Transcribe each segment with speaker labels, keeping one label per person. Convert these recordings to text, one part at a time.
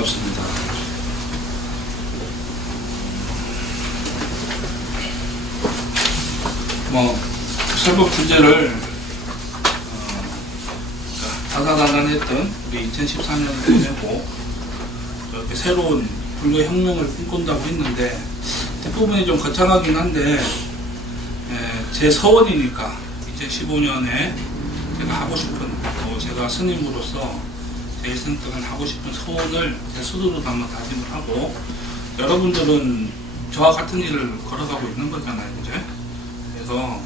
Speaker 1: 반갑습니다. 뭐 설법 주제를 어, 다사다난했던 우리 2014년을 보내고 이렇게 새로운 불교 혁명을 꿈꾼다고 했는데 대부분이 좀 거창하긴 한데 에, 제 서원이니까 2015년에 제가 하고 싶은 또 제가 스님으로서 제 일생 동안 하고 싶은 소원을 제 스스로 한번 다짐을 하고 여러분들은 저와 같은 일을 걸어가고 있는 거잖아요, 이제. 그래서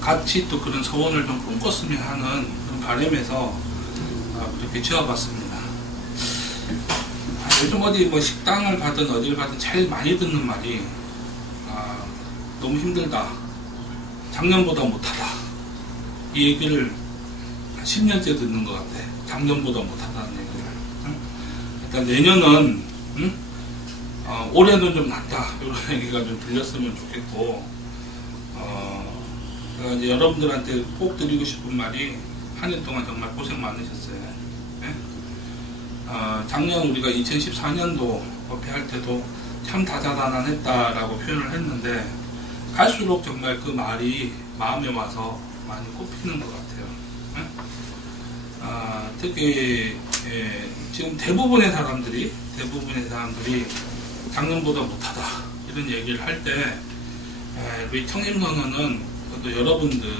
Speaker 1: 같이 또 그런 소원을 좀 꿈꿨으면 하는 그런 바람에서 아, 그렇게 지어봤습니다. 아, 요즘 어디 뭐 식당을 가든 어디를 가든 제일 많이 듣는 말이 아, 너무 힘들다. 작년보다 못하다. 이 얘기를 한 10년째 듣는 것 같아. 작년보다. 응? 일단 내년은 응? 어, 올해는 좀 낫다. 이런 얘기가 좀 들렸으면 좋겠고 어, 제가 이제 여러분들한테 꼭 드리고 싶은 말이 한 해 동안 정말 고생 많으셨어요. 예? 어, 작년 우리가 2014년도 법회 할 때도 참 다자다난했다라고 표현을 했는데 갈수록 정말 그 말이 마음에 와서 많이 꼽히는 것 같아요. 예? 아, 특히 예, 지금 대부분의 사람들이 대부분의 사람들이 작년보다 못하다 이런 얘기를 할 때 우리 청림 선언은 또 여러분들의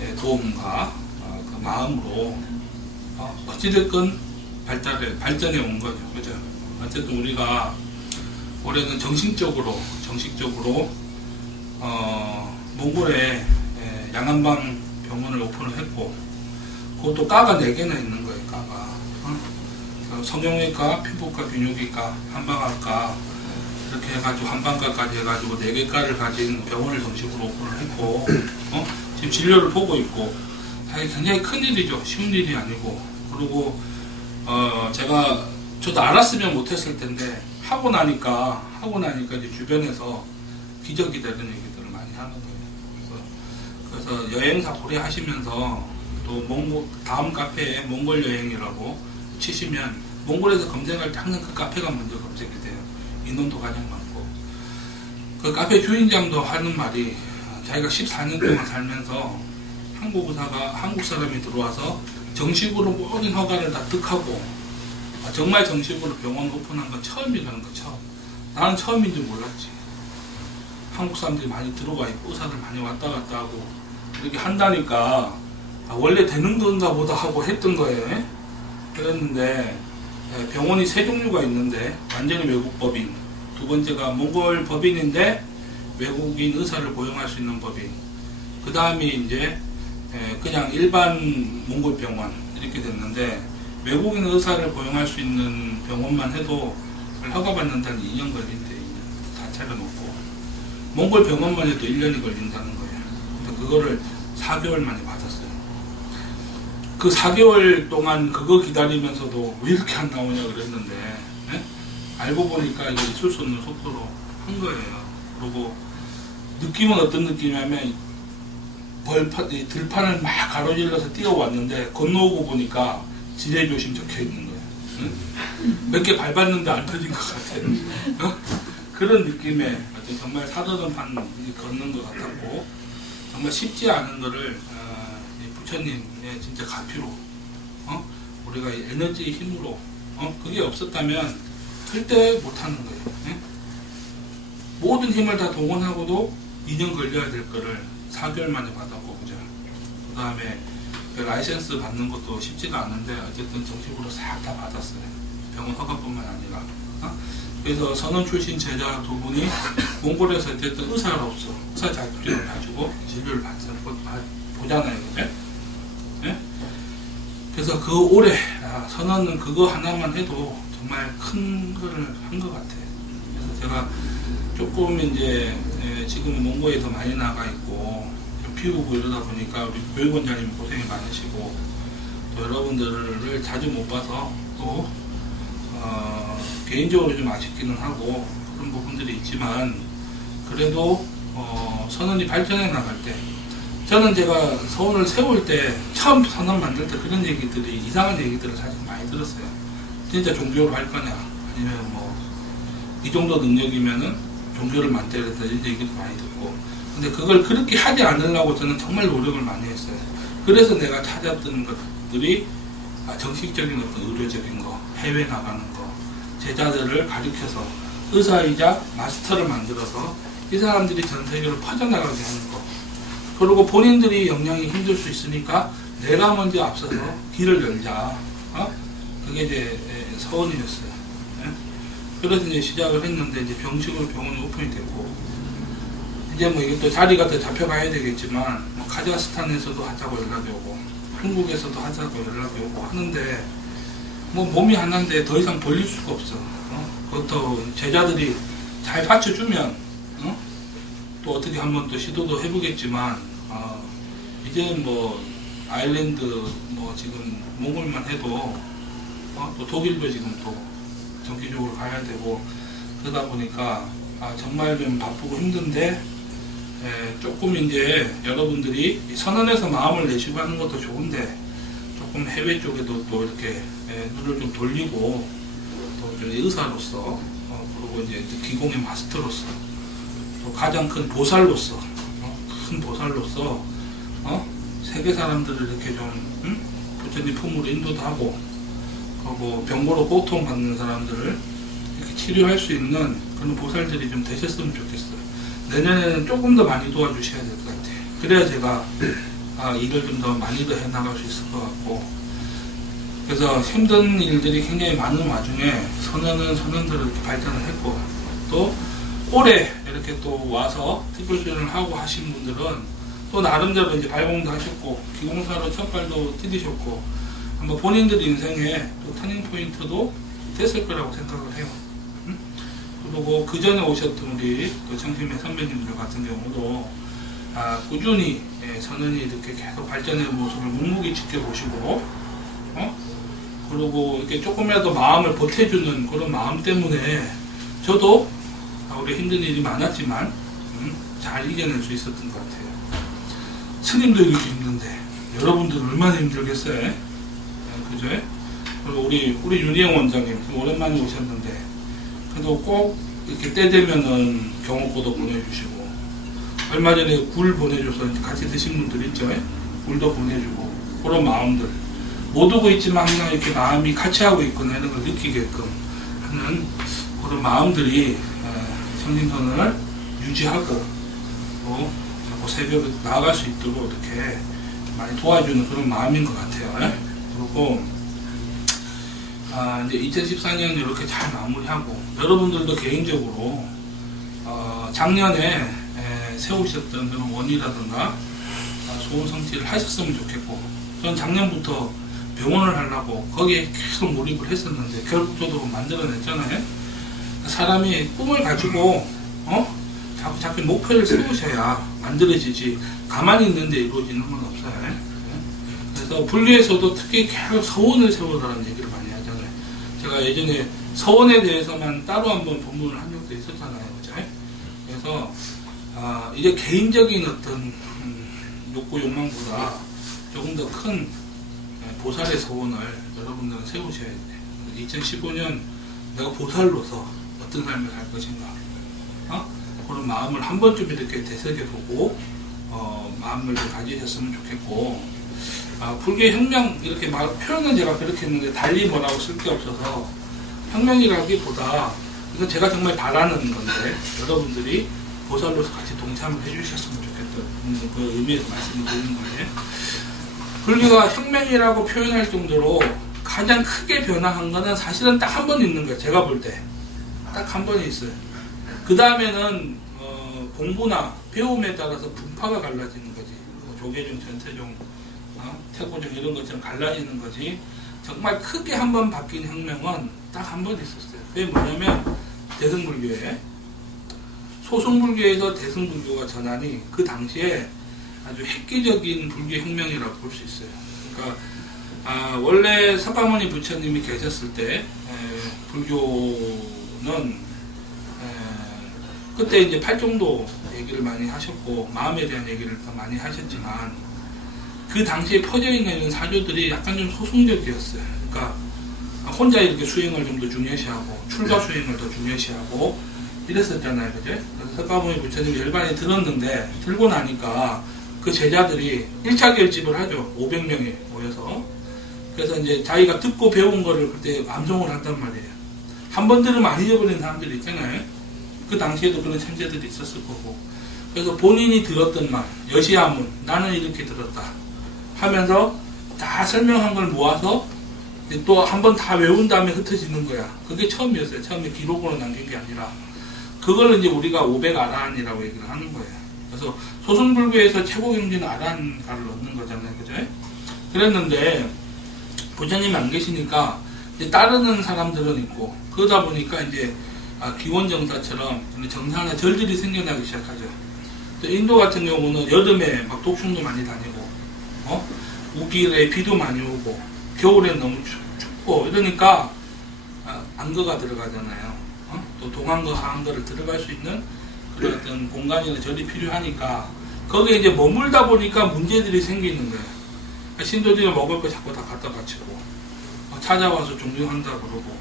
Speaker 1: 예, 도움과 어, 그 마음으로 어, 어찌됐건 발달해 발전해 온 거죠, 그죠? 어쨌든 우리가 올해는 정식적으로 정식적으로 어, 몽골에 예, 양안방 병원을 오픈을 했고 그것도 과가 4개나 있는 거예요, 과가. 어? 그 성형외과, 피부과, 비뇨기과, 한방학과 이렇게 해가지고 한방과까지 해가지고 4개 과를 가진 병원을 정식으로 오픈을 했고 어? 지금 진료를 보고 있고 사실 굉장히 큰 일이죠. 쉬운 일이 아니고 그리고 어, 제가 저도 알았으면 못했을 텐데 하고 나니까 하고 나니까 이제 주변에서 기적이 되는 얘기들을 많이 하는 거예요. 그래서, 여행사 고려 하시면서 또 몽골 다음 카페에 몽골 여행이라고 치시면 몽골에서 검색할 때 항상 그 카페가 먼저 검색이 돼요. 인원도 가장 많고 그 카페 주인장도 하는 말이 자기가 14년 동안 살면서 한국 의사가 한국 사람이 들어와서 정식으로 모든 허가를 다 득하고 정말 정식으로 병원 오픈한 건 처음이라는 거 처음. 나는 처음인 줄 몰랐지. 한국 사람들이 많이 들어와 있고 의사들 많이 왔다 갔다 하고 이렇게 한다니까 아, 원래 되는 건가 보다 하고 했던 거예요. 예? 그랬는데 예, 병원이 세 종류가 있는데 완전히 외국 법인 두 번째가 몽골 법인인데 외국인 의사를 고용할 수 있는 법인 그 다음이 이제 예, 그냥 일반 몽골 병원 이렇게 됐는데 외국인 의사를 고용할 수 있는 병원만 해도 허가받는 데는 2년 걸린대 다 차려놓고 몽골 병원만 해도 1년이 걸린다는 거예요 근데 그거를 4개월 만에 그 4개월 동안 그거 기다리면서도 왜 이렇게 안 나오냐 그랬는데 예? 알고 보니까 이게 있을 수 없는 속도로 한 거예요 그리고 느낌은 어떤 느낌이냐면 벌판, 들판을 막 가로질러서 뛰어왔는데 건너오고 보니까 지뢰 조심 적혀 있는 거야. 응? 몇개 밟았는데 안 터진 것 같아. 어? 그런 어떤 정말 사도던 판 걷는 것 같았고 정말 쉽지 않은 거를 어, 부처님의 진짜 가피로 어? 우리가 에너지의 힘으로 어? 그게 없었다면 절대 못하는 거예요. 응? 모든 힘을 다 동원하고도 2년 걸려야 될 거를 4개월 만에 받았고 그죠. 그 다음에 그 라이센스 받는 것도 쉽지가 않은데 어쨌든 정식으로 싹 다 받았어요. 병원 허가뿐만 아니라. 어? 그래서 선원 출신 제자 두 분이 몽골에서 어쨌든 없어. 의사 자격증을 가지고 진료를 받잖아요. 보잖아요. 그죠? 네? 그래서 그 올해 아, 선언은 그거 하나만 해도 정말 큰 거를 한 것 같아요. 그래서 제가 조금 이제 예, 지금 몽고에 더 많이 나가 있고 좀 피우고 이러다 보니까 우리 교육원장님 고생이 많으시고 또 여러분들을 자주 못 봐서 또 어, 개인적으로 좀 아쉽기는 하고 그런 부분들이 있지만 그래도 어, 선언이 발전해 나갈 때 저는 제가 서울을 세울 때 처음 선언 만들 때 그런 얘기들이 이상한 얘기들을 사실 많이 들었어요. 진짜 종교를 할 거냐 아니면 뭐 이 정도 능력이면은 종교를 만들어서 이런 얘기도 많이 듣고 근데 그걸 그렇게 하지 않으려고 저는 정말 노력을 많이 했어요. 그래서 내가 찾았던 것들이 아, 정식적인 어떤 의료적인 거, 해외 나가는 거, 제자들을 가르쳐서 의사이자 마스터를 만들어서 이 사람들이 전 세계로 퍼져나가게 하는 거. 그리고 본인들이 영향이 힘들 수 있으니까 내가 먼저 앞서서 길을 열자. 어? 그게 이제 예, 서원이었어요. 예? 그래서 이제 시작을 했는데 이제 병식으로 병원이 오픈이 됐고 이제 뭐또 자리가 더 잡혀가야 되겠지만 뭐 카자흐스탄에서도 하자고 연락이 오고 한국에서도 하자고 연락이 오고 하는데 뭐 몸이 하나인데 더 이상 벌릴 수가 없어. 어? 그것도 제자들이 잘 받쳐주면 어? 또 어떻게 한번 또 시도도 해보겠지만 어, 이제는 뭐 아일랜드 뭐 지금 몽골만 해도 어? 또 독일도 지금 또 정기적으로 가야 되고 그러다 보니까 아, 정말 좀 바쁘고 힘든데 에, 조금 이제 여러분들이 선언해서 마음을 내시고 하는 것도 좋은데 조금 해외 쪽에도 또 이렇게 에, 눈을 좀 돌리고 또 의사로서 어, 그리고 이제 기공의 마스터로서 또 가장 큰 보살로서 어, 큰 보살로서 어? 세계 사람들을 이렇게 좀 응? 부처님 품으로 인도도 하고 그리고 병고로 고통받는 사람들을 이렇게 치료할 수 있는 그런 보살들이 좀 되셨으면 좋겠어요. 내년에는 조금 더 많이 도와주셔야 될 것 같아요. 그래야 제가 아, 일을 좀 더 많이 더 해나갈 수 있을 것 같고 그래서 힘든 일들이 굉장히 많은 와중에 선언은 선언들을 이렇게 발전을 했고 또 올해 이렇게 또 와서 특별 수련을 하고 하신 분들은 또 나름대로 이제 발공도 하셨고 기공사로 첫 발도 디디셨고 아마 본인들 인생에 또 터닝 포인트도 됐을 거라고 생각을 해요. 음? 그리고 그 전에 오셨던 우리 또 정심의 선배님들 같은 경우도 아, 꾸준히 예, 선언이 이렇게 계속 발전의 모습을 묵묵히 지켜보시고 어? 그리고 이렇게 조금이라도 마음을 보태주는 그런 마음 때문에 저도 아, 우리 힘든 일이 많았지만 음, 잘 이겨낼 수 있었던 것 같아요. 스님도 이렇게 힘든데 여러분들은 얼마나 힘들겠어요? 네, 그죠? 그리고 우리 우리 윤희영 원장님 오랜만에 오셨는데 그래도 꼭 이렇게 때 되면은 경옥고도 보내주시고 얼마 전에 굴 보내줘서 같이 드신 분들 있죠? 굴도 보내주고 그런 마음들 못 오고 있지만 항상 이렇게 마음이 같이 하고 있구나 이런 걸 느끼게끔 하는 그런 마음들이 성진선을 유지하고 또 자꾸 새벽에 나아갈 수 있도록 이렇게 많이 도와주는 그런 마음인 것 같아요. 그리고 아, 이제 2014년 이렇게 잘 마무리하고 여러분들도 개인적으로 어, 작년에 에, 세우셨던 그런 원이라든가 아, 좋은 성취를 하셨으면 좋겠고 전 작년부터 병원을 하려고 거기에 계속 몰입을 했었는데 결국 저도 만들어냈잖아요. 사람이 꿈을 가지고 어? 자꾸 자꾸 목표를 세우셔야 만들어지지 가만히 있는데 이루어지는 건 없어요. 그래서 분리에서도 특히 계속 서원을 세우라는 얘기를 많이 하잖아요. 제가 예전에 서원에 대해서만 따로 한번 본문을 한 적도 있었잖아요. 그죠? 그래서 아, 이제 개인적인 어떤 음, 욕구 욕망보다 조금 더 큰 보살의 소원을 여러분들은 세우셔야 돼요. 2015년 내가 보살로서 어떤 삶을 살 것인가. 어? 그런 마음을 한 번쯤 이렇게 되새겨보고 어, 마음을 좀 가지셨으면 좋겠고 아, 불교 혁명 이렇게 말, 표현은 제가 그렇게 했는데 달리 뭐라고 쓸 게 없어서 혁명이라기보다 이건 제가 정말 바라는 건데 여러분들이 보살로서 같이 동참을 해주셨으면 좋겠다는 그 의미에서 말씀을 드리는 거예요. 불교가 혁명이라고 표현할 정도로 가장 크게 변화한 거는 사실은 딱 한 번 있는 거예요. 제가 볼 때. 딱 한 번이 있어요. 그 다음에는 어, 공부나 배움에 따라서 분파가 갈라지는 거지. 뭐 조계종, 전태종, 어, 태고종 이런 것처럼 갈라지는 거지. 정말 크게 한 번 바뀐 혁명은 딱 한 번 있었어요. 그게 뭐냐면 대승불교에 소승불교에서 대승불교가 전하니 그 당시에 아주 획기적인 불교 혁명이라고 볼 수 있어요. 그러니까 아, 원래 석가모니 부처님이 계셨을 때 에, 불교는 에, 그때 이제 팔정도 얘기를 많이 하셨고 마음에 대한 얘기를 더 많이 하셨지만 그 당시에 퍼져 있는 사조들이 약간 좀 소승적이었어요. 그러니까 혼자 이렇게 수행을 좀 더 중요시하고 출가 수행을 더 중요시하고 이랬었잖아요, 그죠? 그래서 석가모니 부처님 열반이 들었는데 들고 나니까 그 제자들이 1차 결집을 하죠. 500명이 모여서. 그래서 이제 자기가 듣고 배운 거를 그때 암송을 한단 말이에요. 한 번 들으면 안 잊어버리는 사람들이 있잖아요. 그 당시에도 그런 천재들이 있었을 거고. 그래서 본인이 들었던 말, 여시아문, 나는 이렇게 들었다. 하면서 다 설명한 걸 모아서 또 한 번 다 외운 다음에 흩어지는 거야. 그게 처음이었어요. 처음에 기록으로 남긴 게 아니라. 그걸 이제 우리가 500 아라한이라고 얘기를 하는 거예요. 그래서 소승불교에서 최고 경지는 아라한가를 얻는 거잖아요. 그죠? 그랬는데, 부처님이 안 계시니까, 따르는 사람들은 있고, 그러다 보니까 이제, 아, 기원정사처럼 정사나 절들이 생겨나기 시작하죠. 또 인도 같은 경우는 여름에 막 독충도 많이 다니고, 어? 우길에 비도 많이 오고, 겨울엔 너무 춥고, 이러니까, 아, 안거가 들어가잖아요. 어? 또 동안거, 하안거를 들어갈 수 있는 그런 어떤 공간이나 절이 필요하니까, 거기에 이제 머물다 보니까 문제들이 생기는 거예요. 그러니까 신도들이 먹을 거 자꾸 다 갖다 바치고, 어, 찾아와서 존중한다 그러고,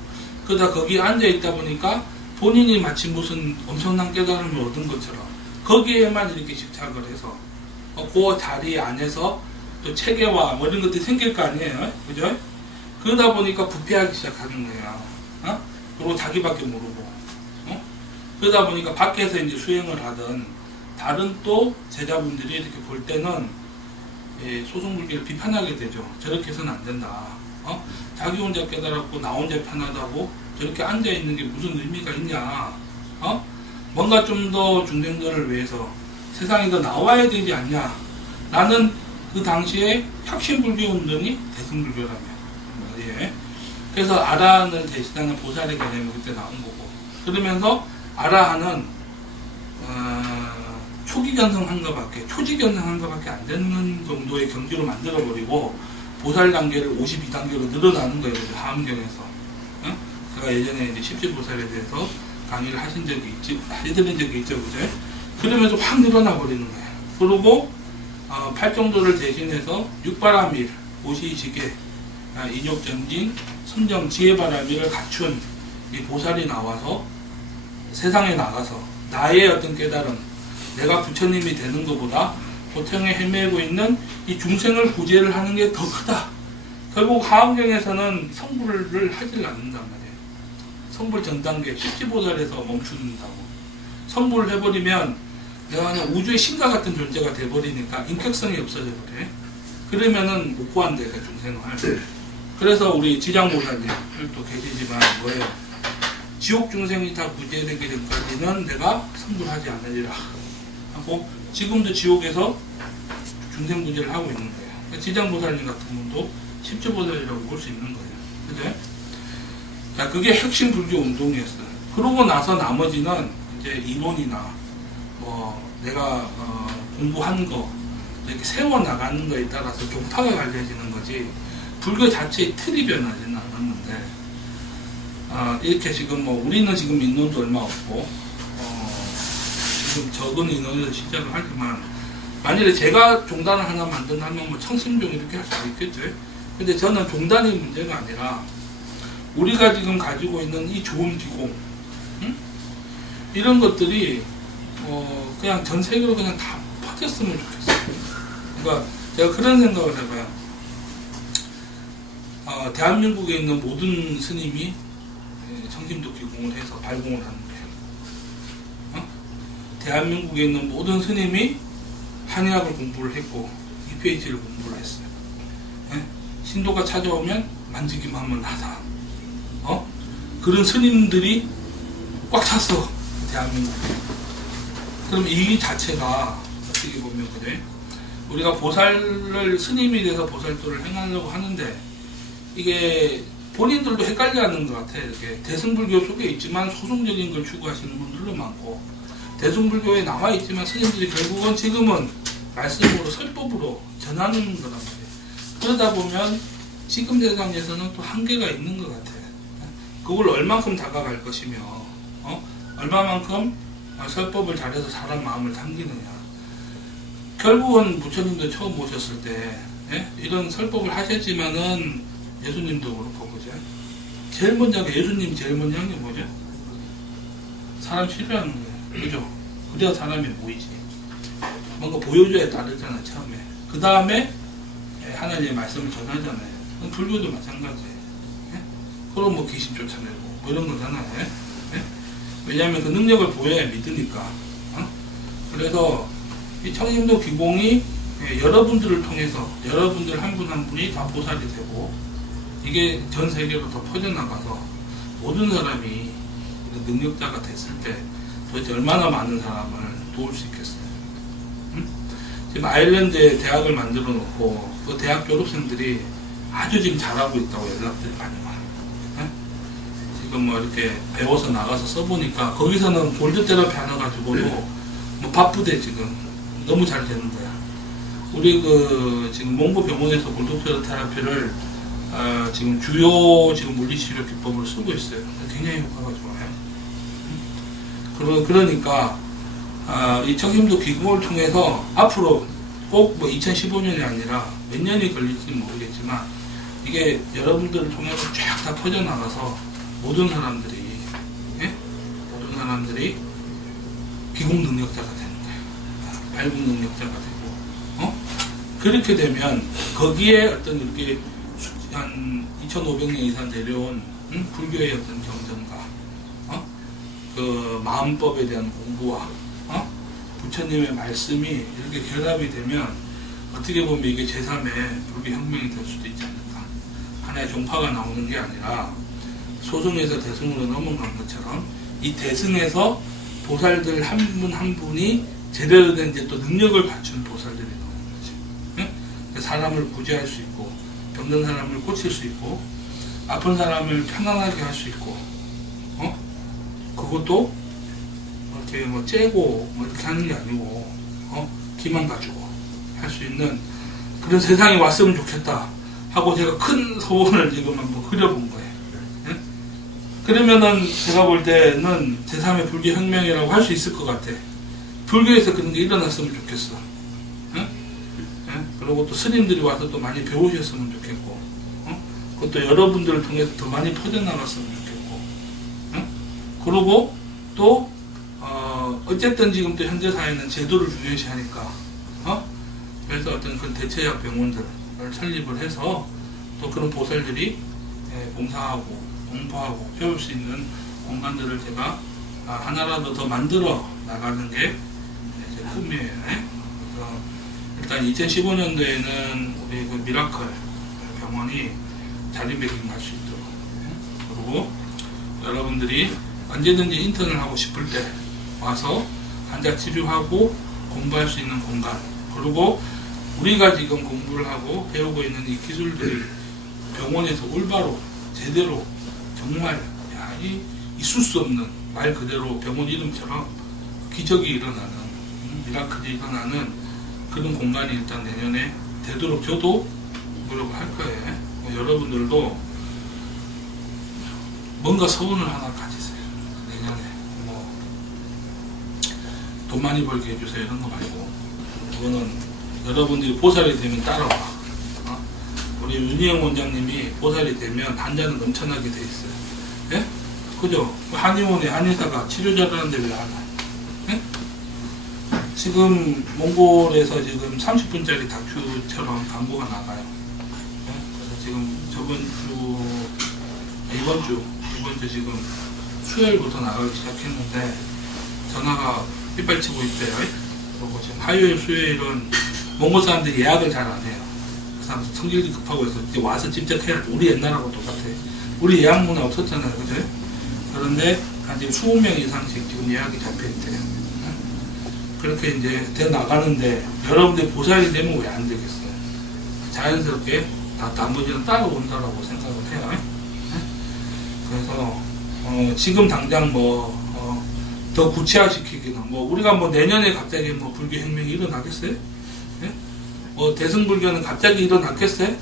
Speaker 1: 그러다 거기 앉아 있다 보니까 본인이 마치 무슨 엄청난 깨달음을 얻은 것처럼 거기에만 이렇게 집착을 해서 어, 그 자리 안에서 또 체계와 뭐 이런 것들이 생길 거 아니에요. 그죠? 그러다 보니까 부패하기 시작하는 거예요. 어? 그리고 자기밖에 모르고. 어? 그러다 보니까 밖에서 이제 수행을 하던 다른 또 제자분들이 이렇게 볼 때는 예, 소송불교를 비판하게 되죠. 저렇게 해서는 안 된다. 어? 자기 혼자 깨달았고 나 혼자 편하다고 저렇게 앉아 있는 게 무슨 의미가 있냐? 어? 뭔가 좀 더 중생들을 위해서 세상에 더 나와야 되지 않냐? 나는 그 당시에 혁신불교 운동이 대승불교라며. 예. 그래서 아라한을 대신하는 보살의 개념이 그때 나온 거고. 그러면서 아라한은 어, 초기 견성한 것밖에, 초지 견성한 것밖에 안 되는 정도의 경지로 만들어 버리고 보살 단계를 52단계로 늘어나는 거예요. 하암경에서. 어? 제가 예전에 이제 십지보살에 대해서 강의를 하신 적이 있지, 해드린 적이 있죠, 그죠? 그러면서 확 늘어나 버리는 거예요. 그리고 어, 팔정도를 대신해서 육바라밀, 오시지계, 아, 인욕전진, 선정, 지혜바라밀을 갖춘 이 보살이 나와서 세상에 나가서 나의 어떤 깨달음, 내가 부처님이 되는 것보다 고통에 헤매고 있는 이 중생을 구제를 하는 게 더 크다. 결국 하암경에서는 성불을 하질 않는단 말이에요. 성불 전 단계, 십지보살에서 멈춘다고. 성불을 해버리면 내가 그냥 우주의 신과 같은 존재가 돼버리니까 인격성이 없어져 버려. 그러면은 못 구한대, 그 중생을. 그래서 우리 지장보살님 또 계시지만 뭐예요? 지옥 중생이 다 구제되기 전까지는 내가 성불하지 않으리라 하고 지금도 지옥에서 중생 구제를 하고 있는 거예요. 지장보살님 같은 분도 십주보살이라고 볼 수 있는 거예요. 그죠? 자, 그게 핵심 불교 운동이었어요. 그러고 나서 나머지는 이제 이론이나 뭐 내가 어, 공부한 거 이렇게 세워 나가는 거에 따라서 경타가 갈려지는 거지 불교 자체의 틀이 변하지는 않았는데 어, 이렇게 지금 뭐 우리는 지금 인원도 얼마 없고 어, 지금 적은 인원에서 시작을 하지만 만일에 제가 종단을 하나 만든다면 뭐 청심종 이렇게 할 수도 있겠죠. 근데 저는 종단이 문제가 아니라 우리가 지금 가지고 있는 이 좋은 기공 응? 이런 것들이 어, 그냥 전 세계로 그냥 다 퍼졌으면 좋겠어요. 그러니까 제가 그런 생각을 해봐요. 어, 대한민국에 있는 모든 스님이 청심도 기공을 해서 발공을 하는 거예요. 어? 대한민국에 있는 모든 스님이 한의학을 공부를 했고 EPH를 공부를 했어요. 예? 신도가 찾아오면 만지기만 하면 나다. 어? 그런 스님들이 꽉 찼어 대한민국에. 그럼 이 자체가 어떻게 보면 그래 우리가 보살을 스님이 돼서 보살도를 행하려고 하는데 이게 본인들도 헷갈려하는 것 같아. 이렇게 대승불교 속에 있지만 소송적인 걸 추구하시는 분들도 많고 대승불교에 남아 있지만 스님들이 결국은 지금은 말씀으로 설법으로 전하는 거란 말이에요. 그러다 보면 지금 세상에서는 또 한계가 있는 것 같아. 그걸 얼만큼 다가갈 것이며, 어? 얼마만큼 설법을 잘해서 사람 마음을 당기느냐. 결국은 부처님도 처음 오셨을 때 예? 이런 설법을 하셨지만은 예수님도 그렇고 그죠? 제일 먼저 예수님 제일 먼저 한 게 뭐죠? 사람 치료하는 거예요. 그죠? 그래야 사람이 모이지. 뭔가 보여줘야 다르잖아 처음에. 그 다음에 하나님의 말씀을 전하잖아요. 불교도 마찬가지예요. 예? 그럼 뭐 귀신 쫓아내고 뭐 이런 거잖아요. 예? 왜냐하면 그 능력을 보여야 믿으니까. 어? 그래서 이 청림도 기공이 예, 여러분들을 통해서 여러분들 한분한 분이 다 보살이 되고 이게 전 세계로 더 퍼져나가서 모든 사람이 능력자가 됐을 때 도대체 얼마나 많은 사람을 도울 수 있겠어요. 응? 지금 아일랜드에 대학을 만들어 놓고 그 대학 졸업생들이 아주 지금 잘하고 있다고 연락들이 많이 와요. 응? 지금 뭐 이렇게 배워서 나가서 써보니까 거기서는 골드 테라피 하나 가지고도 뭐 바쁘대 지금 너무 잘 되는 거야. 우리 그 지금 몽고 병원에서 골드 테라피를 어, 지금 주요 지금 물리치료 기법을 쓰고 있어요. 굉장히 효과가 좋아요. 그러, 그러니까 아, 이 청심도 기금을 통해서 앞으로 꼭 뭐 2015년이 아니라 몇 년이 걸릴지 모르겠지만 이게 여러분들을 통해서 쫙 다 퍼져나가서 모든 사람들이 예? 모든 사람들이 기공 능력자가 되는 거예요. 발굴 능력자가 되고 어? 그렇게 되면 거기에 어떤 이렇게 한 2,500년 이상 내려온 응? 불교의 어떤 정정과 어? 그 마음법에 대한 공부와 어? 부처님의 말씀이 이렇게 결합이 되면 어떻게 보면 이게 제3의 불교 혁명이 될 수도 있지 않을까. 하나의 종파가 나오는 게 아니라 소승에서 대승으로 넘어간 것처럼 이 대승에서 보살들 한 분한 한 분이 제대로 된 이제 또 능력을 갖춘 보살들이 나오는 거지. 응? 사람을 구제할 수 있고 병든 사람을 고칠 수 있고 아픈 사람을 편안하게 할 수 있고 어? 그것도 이렇게 뭐 째고 뭐 이렇게 하는 게 아니고 어? 기만 가지고 할 수 있는 그런 세상이 왔으면 좋겠다 하고 제가 큰 소원을 지금 한번 그려본 거예요. 예? 그러면은 제가 볼 때는 제3의 불교 혁명이라고 할 수 있을 것 같아. 불교에서 그런 게 일어났으면 좋겠어. 예? 예? 그리고 또 스님들이 와서 또 많이 배우셨으면 좋겠고, 어? 그것도 여러분들을 통해서 더 많이 퍼져나갔으면 좋겠고, 어? 그리고 또 어, 어쨌든 지금 또 현대 사회는 제도를 중요시 하니까, 어? 그래서 어떤 그 대체약 병원들을 설립을 해서 또 그런 보살들이 예, 봉사하고 공부하고 배울 수 있는 공간들을 제가 아, 하나라도 더 만들어 나가는 게제 꿈이에요. 예? 일단 2015년도에는 우리 그 미라클 병원이 자리매김할 수 있도록 그리고 여러분들이 언제든지 인턴을 하고 싶을 때 와서 환자 치료하고 공부할 수 있는 공간 그리고 우리가 지금 공부를 하고 배우고 있는 이 기술들이 병원에서 올바로 제대로 정말 야, 이, 있을 수 없는 말 그대로 병원 이름처럼 기적이 일어나는 음, 미라클이 일어나는 그런 공간이 일단 내년에 되도록 저도 노력을 할 거예요. 뭐 여러분들도 뭔가 소원을 하나 가지세요. 내년에 뭐 돈 많이 벌게 해주세요 이런 거 말고 그거는 여러분들이 보살이 되면 따라와. 어? 우리 윤희영 원장님이 보살이 되면 단자는 넘쳐나게 돼 있어요. 예? 그죠? 한의원에 한의사가 치료 잘하는데 왜 안 와? 예? 지금 몽골에서 지금 30분짜리 다큐처럼 광고가 나가요. 예? 그래서 지금 저번 주, 아, 이번 주, 이번 주 지금 수요일부터 나가기 시작했는데 전화가 빗발치고 있대요. 그리고 지금 화요일, 수요일은 몽골 사람들이 예약을 잘 안 해요. 그 사람 성질도 급하고 해서 와서 직접 해야 돼. 우리 옛날하고 똑같아. 우리 예약 문화 없었잖아요. 그죠? 그런데 한 지금 20명 이상씩 지금 예약이 잡혀 있대요. 그렇게 이제 돼 나가는데 여러분들이 보살이 되면 왜 안 되겠어요? 자연스럽게 다 나머지는 따라온다라고 생각을 해요. 그래서 어, 지금 당장 뭐 어, 더 구체화시키기는 뭐 우리가 뭐 내년에 갑자기 뭐 불교 혁명이 일어나겠어요? 예? 뭐 대승불교는 갑자기 일어났겠어요?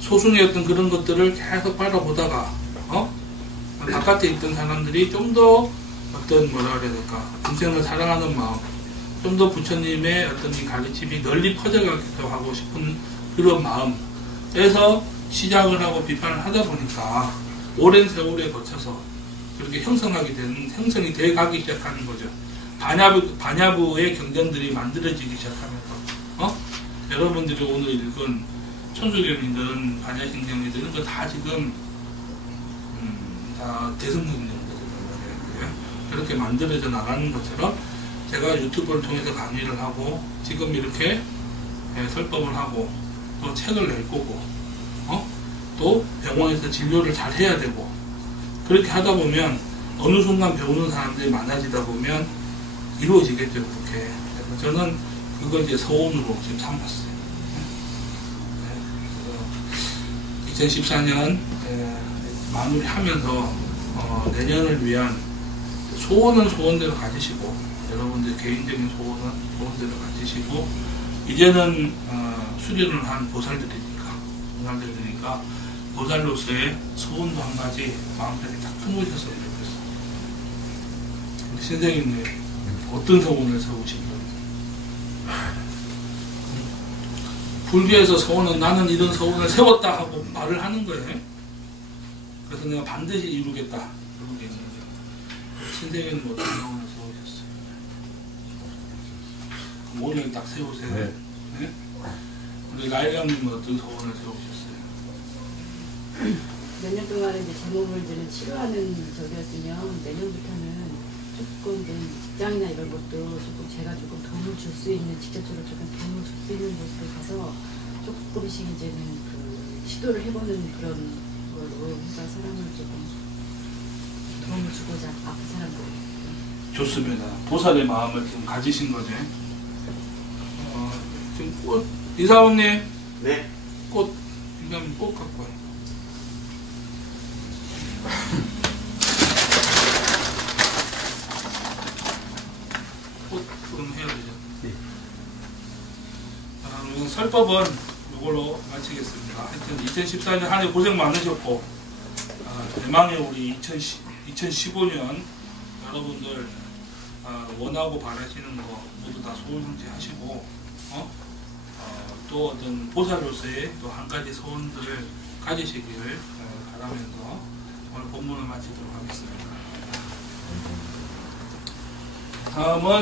Speaker 1: 소승의 어떤 그런 것들을 계속 바라보다가 어? 바깥에 있던 사람들이 좀 더 어떤 뭐라 그래야 될까 인생을 사랑하는 마음 좀 더 부처님의 어떤 이 가르침이 널리 퍼져가기도 하고 싶은 그런 마음에서 시작을 하고 비판을 하다 보니까 오랜 세월에 거쳐서 그렇게 형성하게 되는 형성이 돼 가기 시작하는 거죠. 반야부 반야부의 경전들이 만들어지기 시작하면서 어? 여러분들이 오늘 읽은 천주경이든 반야신경이든 이런 거다 지금 음, 다 대승경전들이에요. 그렇게 만들어져 나가는 것처럼 제가 유튜브를 통해서 강의를 하고 지금 이렇게 예, 설법을 하고 또 책을 낼 거고 어? 또 병원에서 진료를 잘 해야 되고 그렇게 하다 보면 어느 순간 배우는 사람들이 많아지다 보면 이루어지겠죠 그렇게 저는 그걸 이제 서원으로 지금 삼았어요 네, 그래서 2014년 마무리하면서 어, 내년을 위한 소원은 소원대로 가지시고 여러분들 개인적인 소원은 소원대로 가지시고 이제는 어, 수련을 한 보살들이니까 보살들이니까 보살로서의 소원도 한 가지 마음속에 딱 품으셨으면 좋겠어. 우리 선생님님 어떤 소원을 세우신 거예요? 불교에서 소원은 나는 이런 소원을 세웠다 하고 말을 하는 거예요. 그래서 내가 반드시 이루겠다. 그런 게 있는 거죠. 선생님은 어떤 소원을 세우셨어요? 모닝 딱 세우세요.
Speaker 2: 네.
Speaker 1: 네? 우리 라이랑님은 어떤 소원을 세우셨어요?
Speaker 3: 몇 년 동안 이제 제목을 이제는 치료하는 적이었으면 내년부터는 조금 좀 직장이나 이런 것도 조금 제가 조금 도움을 줄 수 있는 직접적으로 조금 도움을 줄 수 있는 곳에 가서 조금씩 이제는 그 시도를 해보는 그런 걸로 해서 사람을 조금 도움을 주고자 아픈 사람들
Speaker 1: 좋습니다. 보살의 마음을 지금 가지신 거죠. 어, 지금 꽃, 이사원님,
Speaker 2: 네.
Speaker 1: 꽃, 이건 꽃 갖고 와요. 꽃 그럼 해야 되죠.
Speaker 2: 네.
Speaker 1: 아, 그러면 설법은 이걸로 마치겠습니다. 하여튼 2014년 한 해 고생 많으셨고, 아, 대망의 우리 2010, 2015년 여러분들 아, 원하고 바라시는 거 모두 다 소원지 하시고, 어? 어, 또 어떤 보살로서의 또 한 가지 소원들을 가지시기를 어, 바라면서 오늘 본문을 마치도록 하겠습니다. 다음은